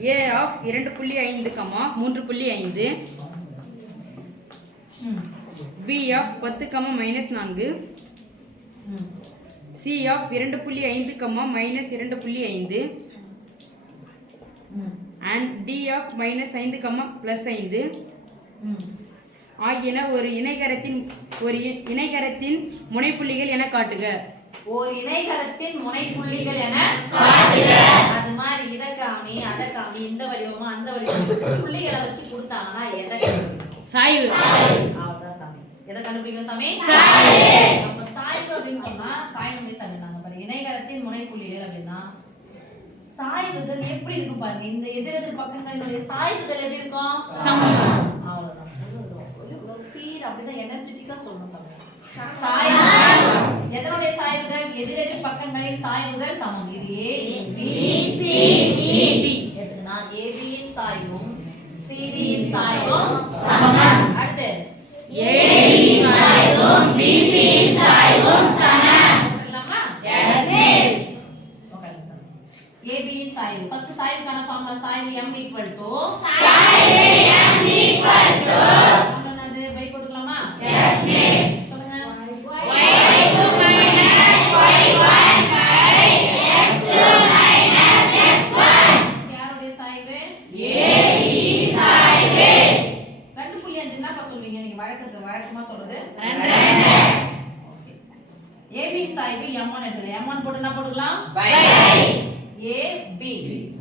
a of 2.5, 3.5 b of 10, -4 c of 2.5, -2.5 and d of -5, +5 ஆகியன ஒரு இணைகரத்தின் முனைப்புள்ளிகள் என காட்டுக. ஒரு இணைகரத்தின் முனைப்புள்ளிகள் என காட்டுக. அது மாதிரி இத காமி அத காமி இந்த வடிவமா அந்த வடிவமா புள்ளிகளை வச்சு கொடுத்தாங்கன்னா எதை சாய்வு. அவ்வளவுதான் சாமி. எதை கண்டுபிடிக்கணும் சாமி? சாய்வு. அப்ப சாய்வு அப்படின்னு சொன்னா சாய்வு மீன்ஸ் அப்படினாங்க பாருங்க. இணைகரத்தின் முனைப்புள்ளிகள் அப்படின்னா சாய்வுகள் எப்படி இருக்கும் பாருங்க. இந்த எதிரெதிர் பக்கங்களுடைய சாய்வுகள் எப்படி இருக்கும்? சமம். அவ்வளவுதான். இவ்வளவு ஸ்பீட் அப்படிதான் எனர்ஜெட்டிக்கா சொல்லணும் தம்பி. சாய்வுகள் எதனுடைய சாய்வுகள்? எதிரெதிர் பக்கங்களின் சாய்வுகள் சமம். இது A B C D எடுத்துக்கனா AB in சாய்வும் CD இன் சாய்வும் சமம். அடுத்து AD இன் சாய்வும் BC இன் சாய்வும் சமம். போடலாமா? Yes miss. Okay sir. AB இன் சாய்வு ஃபர்ஸ்ட் சாய்வுக்கான ஃபார்முலா சாய்வு m சாய்வு m என்னது பை போட்டுக்கலாமா? Yes miss. சொல்லுங்க. y2 y1 x2 யாருடைய சாய்வு? AB சாய்வு. 2.5 என்னப்பா சொல்வீங்க நீங்க வழக்கமா சொல்றது? 2. ஓகே. AB இன் சாய்வு m1 எடுத்துங்க. m1 போட்டு என்ன போட்டுக்கலாம்? By AB.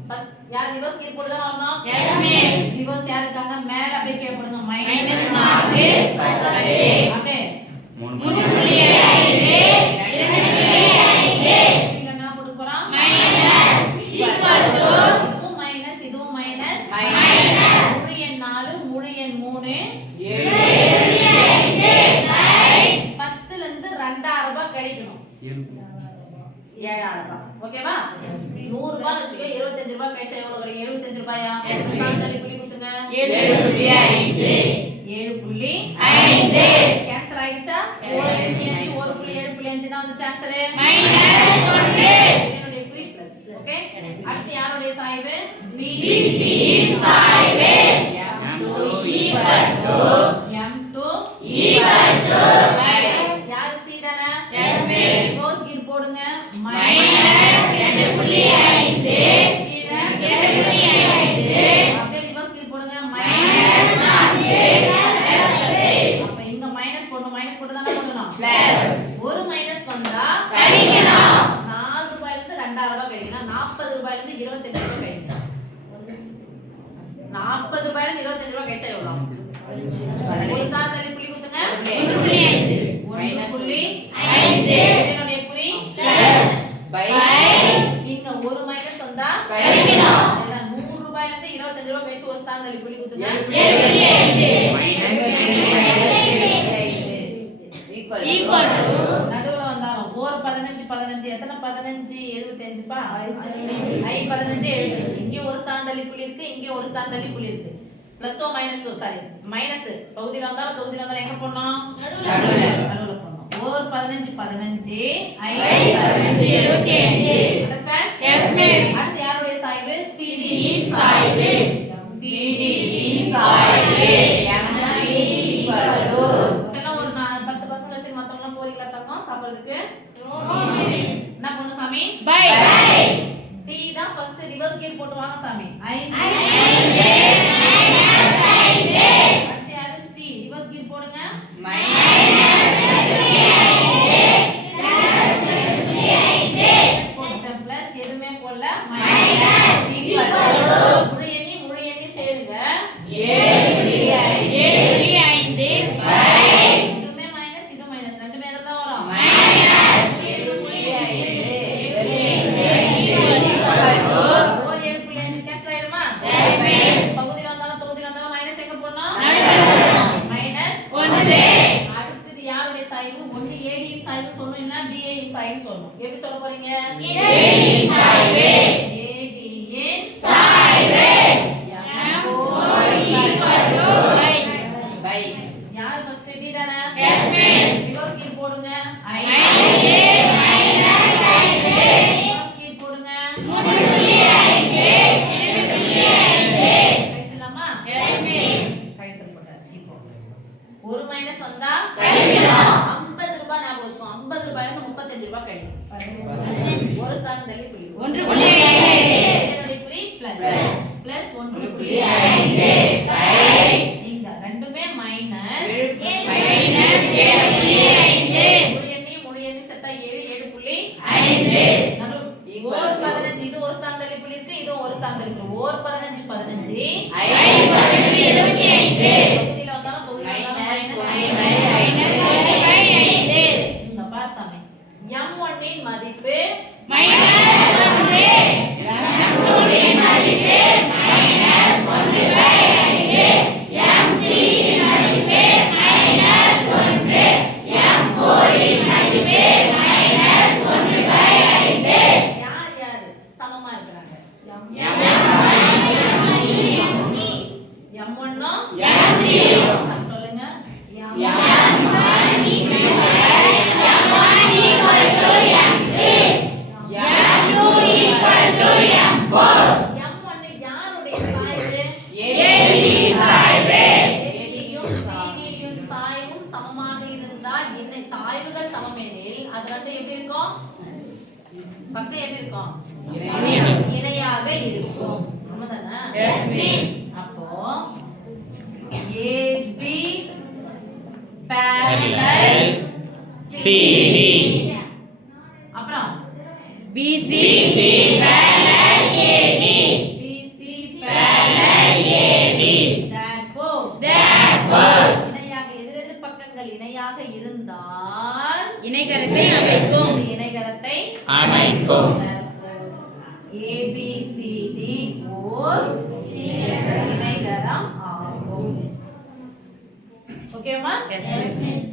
ஃபர்ஸ்ட் யார் ரிவர்ஸ் கீழ் போடுதா வரணும்? Yes miss. ரிவர்ஸ் யார் இருக்காங்க? மேல அப்படியே கீழ போடுங்க. -4 10 அப்படியே 3.5 2.5 இங்க என்ன போட போறோம்? மைனஸ் ஈக்குவல் டு இதுவும் மைனஸ் இதுவும் மைனஸ் மைனஸ் முழு எண் 4 முழு எண் 3 7 10 ல இருந்து 2000 ரூபாய் கிடைக்கணும். 7000 ரூபாய். ஓகேவா? 100 ரூபாய் வச்சுக்கோ. 25 ரூபாய் கிடைச்சா எவ்வளவு கிடைக்கும்? 75 ரூபாயா? தள்ளி புள்ளி குத்துங்க. 7.5 7.5 கேன்சல் ஆயிடுச்சா? 1.7.5 னா வந்து ஆன்சர் -1. என்னுடைய குறி பிளஸ். ஓகே. அடுத்து யாருடைய சாய்வு? BC இன் சாய்வு m2 யார் C தானே? Yes miss. க்ளோஸ் கீர் போடுங்க. -2.5 கீழ 2.5 அப்படியே ரிவர்ஸ் கீர் போடுங்க. -4 அப்ப இங்க மைனஸ் போடணும். மைனஸ் போட்டு தான போடணும். பிளஸ் ஒரு மைனஸ் வந்தா கழிக்கணும். 4 ரூபாயில இருந்து 2000 ரூபாய் கழிக்கணும். 40 ரூபாயில இருந்து 25 ரூபாய் கழிக்கணும். 40 ரூபாயில இருந்து 25 ரூபாய் கழிச்சா எவ்வளவு? ஒரு தான் தள்ளி புள்ளி குத்துங்க. 1.5 என்னுடைய குறி பிளஸ் பை இங்க ஒரு மைனஸ் வந்தா கழிக்கணும். இல்ல 100 ரூபாயில இருந்து 25 ரூபாய் கழிச்சு ஒரு தான் தள்ளி புள்ளி குத்துங்க. 7.5 ஈக்குவல் டு நடுவுல வந்தாலும் 4 15 15 எத்தனை 15 75 பா I 15 75 இங்க ஒரு ஸ்தான தள்ளி புள்ளி இருக்கு. இங்க ஒரு ஸ்தான தள்ளி புள்ளி இருக்கு. பிளஸோ மைனஸோ சாரி மைனஸ் பகுதியில வந்தாலும் எங்க போடணும்? நடுவுல போடணும். 4 15 15 I 15 75 அண்டர்ஸ்டாண்ட்? Yes miss. அடுத்து யாருடைய சாய்வு? CD இன் சாய்வு m3 ஈக்குவல் டு சரி ஒரு 10 பசங்க வச்சு மத்தவங்க போறீங்களா தங்கம் சாப்பிடுறதுக்கு? என்ன பண்ணு சாமி? பை D தான் ஃபர்ஸ்ட் ரிவர்ஸ் கீர் போட்டு வாங்க சாமி. I அடுத்து யாரு? C ரிவர்ஸ் கீர் போடுங்க. பிளஸ் எதுவுமே போடல. மைனஸ் ஈக்குவல் டு முழு எண்ணி சேருங்க. 7.5 இதுமே மைனஸ் இது மைனஸ் ரெண்டுமே தான் வரும். மைனஸ் 7.5 7.5 கேன்சல் ஆயிடுமா? Yes miss. மைனஸ் வந்தா கழிக்கணும் 50 ரூபாய் ஞாபகம் வச்சுக்கோ 50 ரூபாயில இருந்து 35 ரூபாய் கழிக்கணும் ஒரு ஸ்தானம் தள்ளி புள்ளி 1.5 இதனுடைய குறி பிளஸ் 1.5 இங்க ரெண்டுமே மைனஸ் முழு எண்ணி செட்டா 7.5 நடு ஓர் 15 இது ஒரு ஸ்தானம் தள்ளி புள்ளி இருக்கு இது ஒரு ஸ்தானம் தள்ளி புள்ளி ஓர் 15 15 பகுதியில வந்தாலும் இங்க பாரு சாமி m1 இன் மதிப்பு யார் யார் சமமா இருக்கிறாங்க m1 ம் m3 சொல்லுங்க m1 யாருடைய சாய்வு ABயும் CDயும் சாய்வும் சமமாக இருந்தால் என்ன சாய்வுகள் சமம் எனில் அது ரெண்டு எப்படி இருக்கும் பக்கம் எப்படி இருக்கும் இணையாக இருக்கும் உண்மைதானே Yes, miss. அப்போ AB parallel CD அப்புறம் BC BC parallel AD therefore இணையாக எதிரெதிர் பக்கங்கள் இணையாக இருந்தால் இணைகரத்தை அமைக்கும் இணைகரத்தை அமைக்கும். ABCD ஓர் இணைகரம் ஆகும் ஓகேவா Yes, miss.